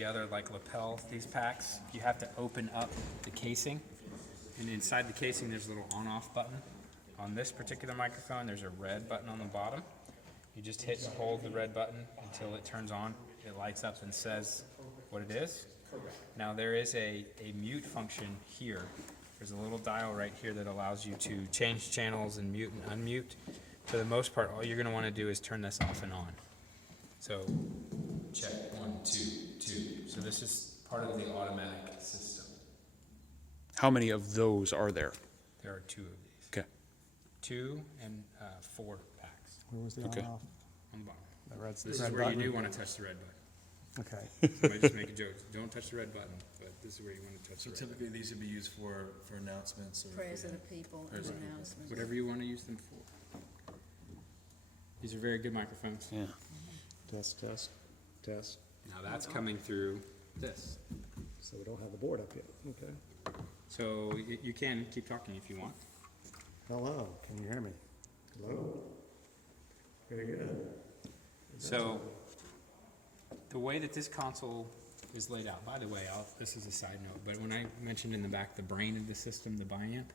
the other like lapel, these packs, you have to open up the casing. And inside the casing, there's a little on-off button. On this particular microphone, there's a red button on the bottom. You just hit and hold the red button until it turns on. It lights up and says what it is. Now there is a mute function here. There's a little dial right here that allows you to change channels and mute and unmute. For the most part, all you're going to want to do is turn this off and on. So check 1, 2, 2. So this is part of the automatic system. How many of those are there? There are 2 of these. Okay. 2 and 4 packs Where was the Okay. on-off? on the bottom. The red, This is red where button? you do want to touch the red button. Okay. Somebody just make a joke. Don't touch the red button, but this is where you want to touch So the red button. typically, these would be used for announcements or. Prayers of the people and Prayers of the people. announcements. Whatever you want to use them for. These are very good microphones. Yeah. Test, test, test. Now that's coming through this. So we don't have the board up yet. Okay. So you can keep talking if you want. Hello, can you hear me? Hello? Very good. So the way that this console is laid out, by the way, this is a side note, but when I mentioned in the back the brain of the system, the biamp,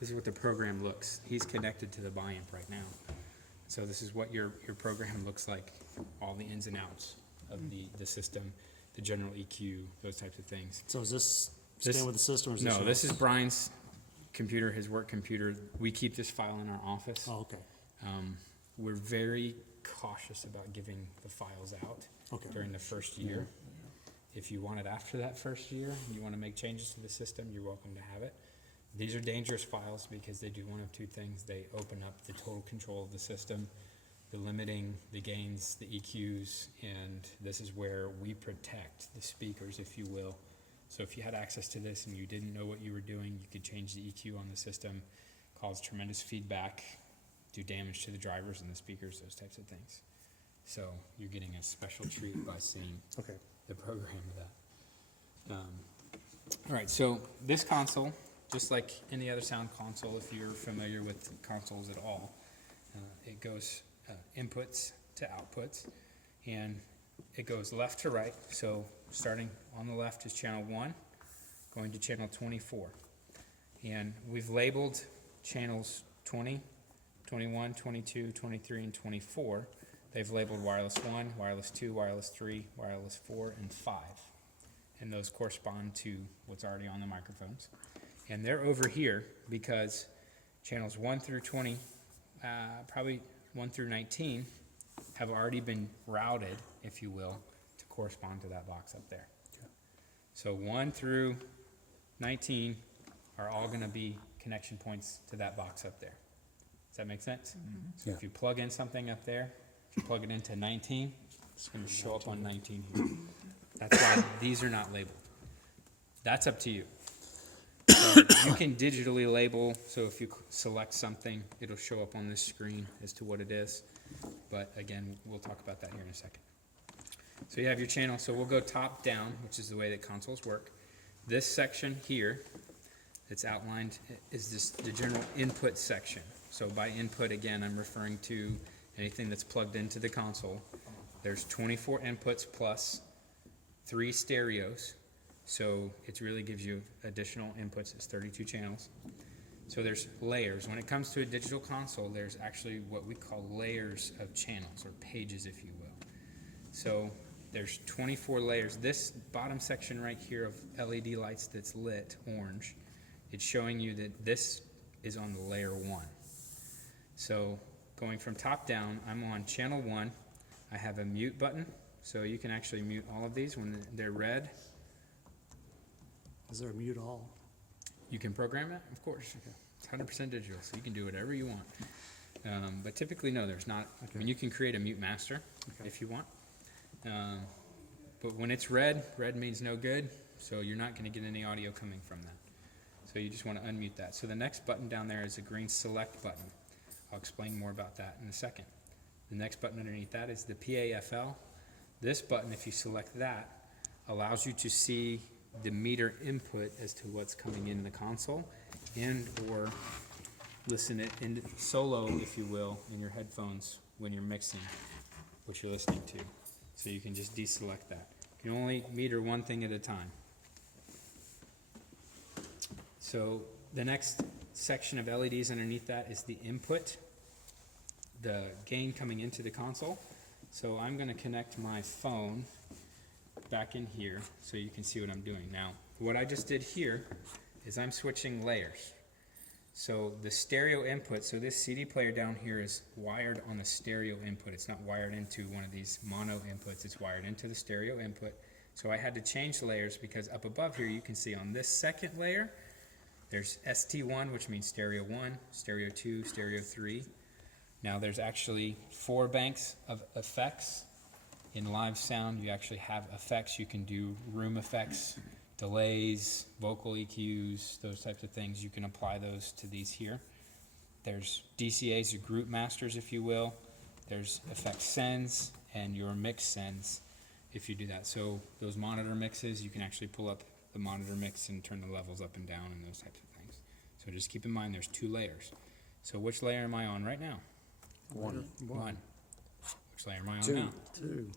this is what the program looks. He's connected to the biamp right now. So this is what your program looks like, all the ins and outs of the system, the general EQ, those types of things. So is this This- staying with the system or is this? No, this is Brian's computer, his work computer. We keep this file in our office. Oh, okay. We're very cautious about giving the files out Okay. during the first year. If you want it after that first year, and you want to make changes to the system, you're welcome to have it. These are dangerous files because they do one of 2 things. They open up the total control of the system, the limiting, the gains, the EQs, and this is where we protect the speakers, if you will. So if you had access to this and you didn't know what you were doing, you could change the EQ on the system, cause tremendous feedback, do damage to the drivers and the speakers, those types of things. So you're getting a special treat by seeing Okay. the program of that. All right, so this console, just like any other sound console, if you're familiar with consoles at all, it goes inputs to outputs, and it goes left to right. So starting on the left is channel 1, going to channel 24. And we've labeled channels 20, 21, 22, 23, and 24. They've labeled wireless 1, wireless 2, wireless 3, wireless 4, and 5. And those correspond to what's already on the microphones. And they're over here because channels 1 through 20, probably 1 through 19, have already been routed, if you will, to correspond to that box up there. So 1 through 19 are all going to be connection points to that box up there. Does that make sense? So Yeah. if you plug in something up there, if you plug it into 19, it's going to show up on 19 here. That's why these are not labeled. That's up to you. So you can digitally label, so if you select something, it'll show up on this screen as to what it is. But again, we'll talk about that here in a second. So you have your channel, so we'll go top down, which is the way that consoles work. This section here that's outlined is the general input section. So by input, again, I'm referring to anything that's plugged into the console. There's 24 inputs plus 3 stereos. So it really gives you additional inputs. It's 32 channels. So there's layers. When it comes to a digital console, there's actually what we call layers of channels, or pages, if you will. So there's 24 layers. This bottom section right here of LED lights that's lit orange, it's showing you that this is on the layer 1. So going from top down, I'm on channel 1. I have a mute button, so you can actually mute all of these when they're red. Is there a mute all? You can program it, of course. It's 100% digital, so you can do whatever you want. But typically, no, there's not. I mean, you can create a mute master if you want. But when it's red, red means no good, so you're not going to get any audio coming from that. So you just want to unmute that. So the next button down there is a green select button. I'll explain more about that in a second. The next button underneath that is the PAFL. This button, if you select that, allows you to see the meter input as to what's coming in the console, and or listen it in solo, if you will, in your headphones when you're mixing what you're listening to. So you can just deselect that. You can only meter one thing at a time. So the next section of LEDs underneath that is the input, the gain coming into the console. So I'm gonna connect my phone back in here so you can see what I'm doing. Now, what I just did here is I'm switching layers. So the stereo input, so this CD player down here is wired on the stereo input. It's not wired into one of these mono inputs, it's wired into the stereo input. So I had to change the layers because up above here you can see on this second layer, there's ST1, which means stereo 1, stereo 2, stereo 3. Now there's actually 4 banks of effects. In live sound, you actually have effects. You can do room effects, delays, vocal EQs, those types of things. You can apply those to these here. There's DCAs, or group masters, if you will. There's effect sends and your mix sends if you do that. So those monitor mixes, you can actually pull up the monitor mix and turn the levels up and down and those types of things. So just keep in mind there's 2 layers. So which layer am I on right now? One. One. Which layer am I on Two. now? 2.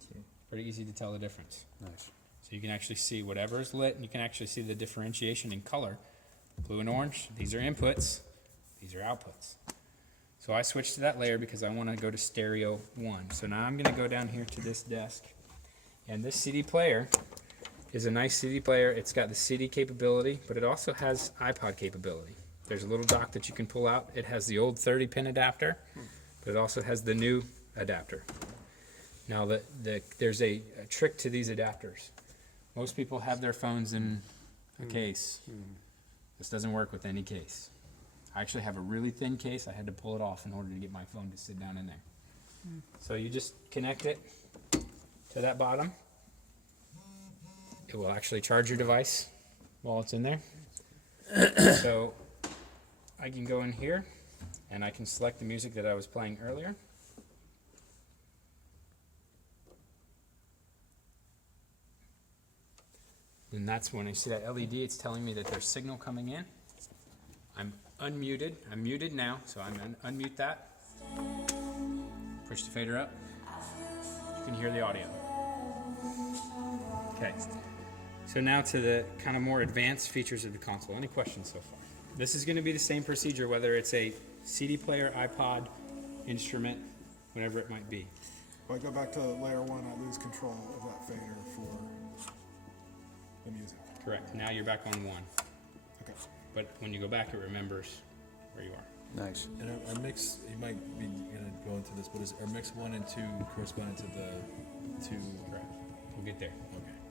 Pretty easy to tell the difference. Nice. So you can actually see whatever is lit, and you can actually see the differentiation in color. Blue and orange, these are inputs, these are outputs. So I switched to that layer because I want to go to stereo 1. So now I'm going to go down here to this desk, and this CD player is a nice CD player. It's got the CD capability, but it also has iPod capability. There's a little dock that you can pull out. It has the old 30-pin adapter, but it also has the new adapter. Now, there's a trick to these adapters. Most people have their phones in a case. This doesn't work with any case. I actually have a really thin case. I had to pull it off in order to get my phone to sit down in there. So you just connect it to that bottom. It will actually charge your device while it's in there. So I can go in here and I can select the music that I was playing earlier. And that's when I see that LED, it's telling me that there's signal coming in. I'm unmuted. I'm muted now, so I'm unmute that. Push the fader up. You can hear the audio. Okay. So now to the kind of more advanced features of the console. Any questions so far? This is going to be the same procedure whether it's a CD player, iPod, instrument, whatever it might be. If I go back to layer 1, I lose control of that fader for the music. Correct. Now you're back on 1. Okay. But when you go back, it remembers where you are. Nice. And our mix, you might be gonna go into this, but is our mix 1 and 2 corresponding to the 2? Correct. We'll get there.